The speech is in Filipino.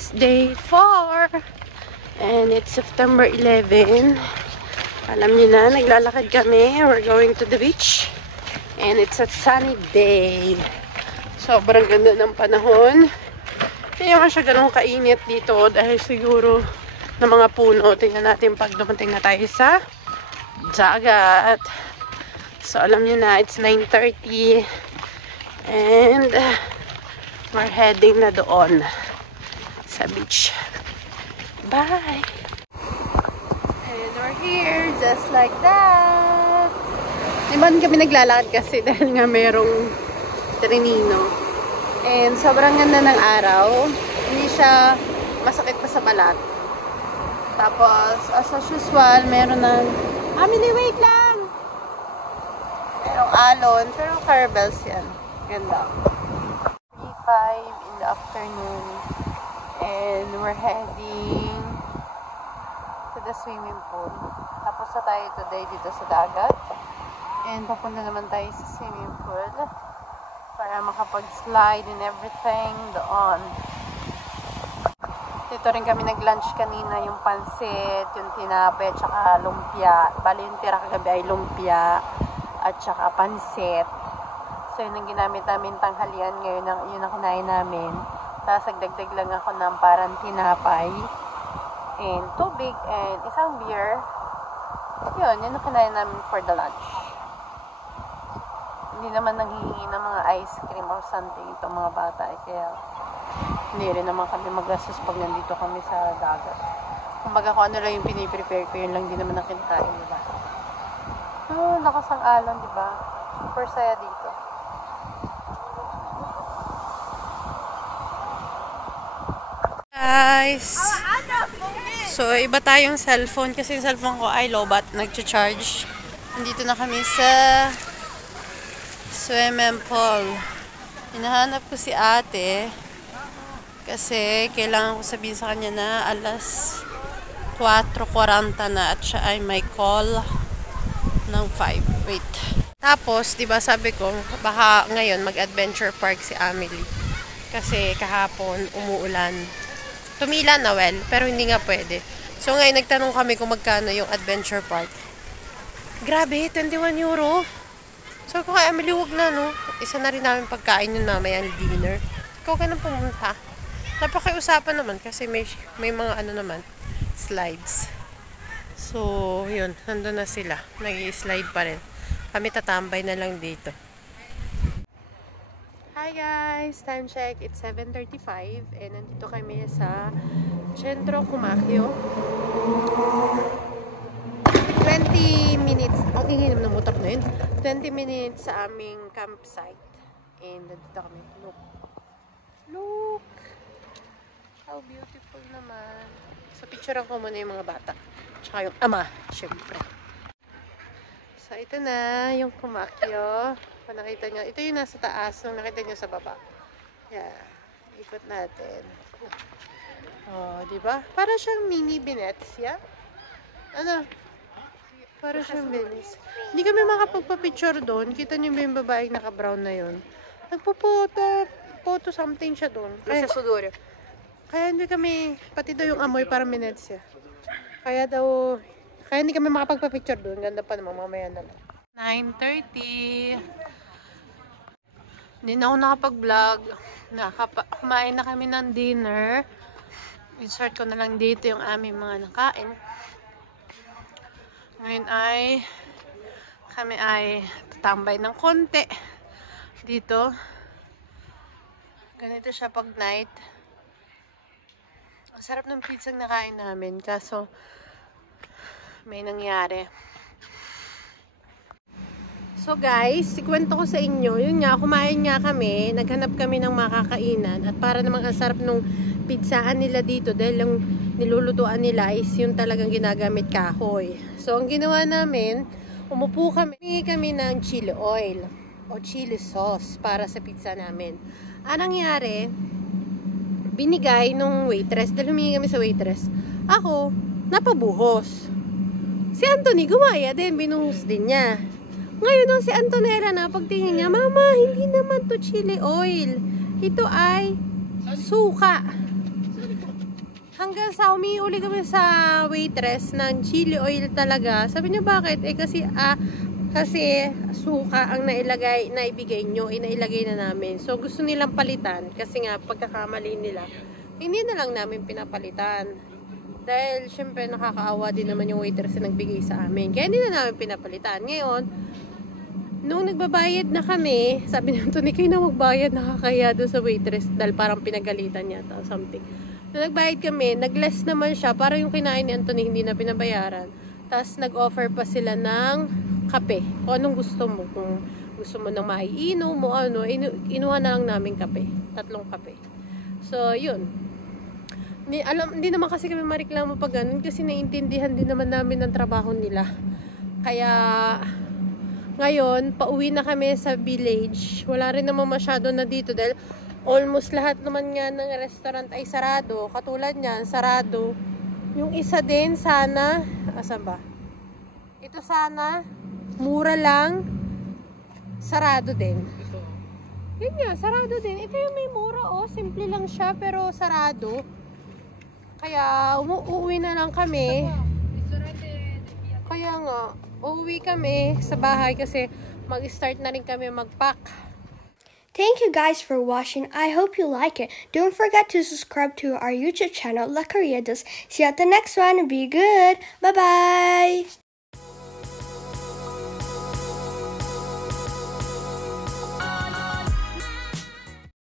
is day 4 and it's September 11. Alam niyo na, naglalakad kami. We're going to the beach and it's a sunny day. Sobrang ganda ng panahon. Hindi naman siya ganun kainit dito dahil siguro ng mga puno. Tingnan natin pag dumating na tayo sa dagat. So alam niyo na, it's 9:30 and we're heading na doon sa beach. Bye! And we're here, just like that. Di ba kami naglalakad kasi dahil nga merong trinino. And sobrang ganda ng araw. Hindi siya masakit pa sa balat. Tapos, as usual, meron ng Amili, wait lang! Merong alon, pero caravels yan. Ganda. 3:05 in the afternoon. And we're heading to the swimming pool. Tapos na tayo today dito sa dagat. And papunta naman tayo sa swimming pool para makapag-slide and everything doon. Dito rin kami nag-lunch kanina, yung pansit, yung tinapay, at saka lumpia. Bali yung tira kagabi ay lumpia at saka pansit. So yun ang ginamit namin tanghalian ngayon, yun ang kinain namin. Tapos nagdagdag lang ako ng parang tinapay and tubig and isang beer. Yun ang kinain namin for the lunch. Hindi naman nanghihingi ng mga ice cream or something itong mga bata. Kaya hindi rin naman kami magastos pag nandito kami sa dagat. Kumbaga kung ano lang yung piniprepare ko, yun lang din naman ang kinakain nila. Oh, lakas ang alon, diba? Super saya dito. Guys, so iba tayong cellphone kasi yung cellphone ko ay lobat, nag-charge. Nandito na kami sa swimming pool. Hinahanap ko si ate kasi kailangan ko sabihin sa kanya na alas 4:40 na at siya ay may call ng 5. Wait. Tapos, diba sabi ko, baka ngayon mag-adventure park si Amelie. Kasi kahapon umuulan. Tumila na pero hindi nga pwede. So ngayon nagtanong kami kung magkano yung adventure park. Grabe, 21 euro. So kung kay Amelie, huwag na, no? Isa na rin namin pagkain yun mamaya ang dinner. Ikaw ka nang pumunta. Napakiusapan naman kasi may mga ano naman, slides. So, yun, nandun na sila. Nag-i-slide pa rin. Kami tatambay na lang dito. Hi guys! Time check. It's 7:35 and nandito kami sa Centro Comacchio. 20 minutes. Ang ingin naman ng motor na yun. 20 minutes sa aming campsite. And nandito kami. Look. Look! How beautiful naman. So, picturean ko muna yung mga bata. Tsaka yung ama, syempre. So, ito na yung Comacchio. Kung nakita nyo, ito yung nasa taas. Nung nakita nyo sa baba. Yeah. Ikot natin. Oh, diba? Para siyang mini Venezia. Ano? Para siyang Venice. Hindi kami makapagpa-picture doon. Kita nyo ba yung babaeng naka-brown na yun? Nagpo-photo. Photo something siya doon. Kaya hindi kami, pati daw yung amoy para Venezia. Kaya hindi kami makapagpa-picture doon. Ganda pa naman, mamaya na lang. 9:30. Hindi na ako nakapag-vlog. Kumain na kami ng dinner. Insert ko na lang dito yung aming mga nakain. Ngayon kami ay tatambay ng konti. Dito. Ganito siya pag night. Ang sarap ng pizza na nakain namin. Kaso, may nangyari. So guys, ikwento ko sa inyo. Yun nga, kumain nga kami. Naghanap kami ng makakainan. At para namang ang sarap nung pizzaan nila dito. Dahil yung nilulutuan nila is yung talagang ginagamit kahoy. So, ang ginawa namin, umupo kami. Hingi kami ng chili oil. O chili sauce para sa pizza namin. Anong nangyari? Binigay nung waitress, dahil humingi kami sa waitress, ako, napabuhos. Si Anthony, gumaya din, binuhos din niya. Ngayon nung si Antonella na, pagtingin niya, Mama, hindi naman to chili oil. Ito ay suka. hanggang sa umiuli kami sa waitress ng chili oil talaga. Sabi niya bakit? Kasi suka ang naibigay nyo, nailagay na namin. So gusto nilang palitan kasi nga pagkakamali nila. Hindi na lang namin pinapalitan. Dahil syempre nakakaawa din naman yung waitress na nagbigay sa amin. Kaya hindi na namin pinapalitan. Ngayon, nung nagbabayad na kami, sabi nito ni kayo na magbayad, nakakaya doon sa waitress dahil parang pinagalitan yata o something. Nung nagbayad kami, nag-less naman siya, para yung kinain ni Anthony hindi na pinabayaran. Tapos nag-offer pa sila ng kape. Kung anong gusto mo. Kung gusto mo ng maiinom mo, inuha na lang namin kape. 3 kape. So, yun. Hindi naman kasi kami mareklamo pag ganun kasi naiintindihan din naman namin ang trabaho nila. Kaya, ngayon, pauwi na kami sa village. Wala rin naman masyado na dito dahil almost lahat naman nga ng restaurant ay sarado. Katulad niyan, sarado. Yung isa din, sana, asan ba? Ito sana, mura lang, sarado din. Yun nga, sarado din. Ito yung may mura, oh. Simple lang siya, pero sarado. Kaya, uuwi na lang kami. Kaya nga, uuwi kami sa bahay kasi mag-start na rin kami mag-pack. Thank you guys for watching. I hope you like it. Don't forget to subscribe to our YouTube channel, La Korea Does. See you at the next one. Be good. Bye-bye.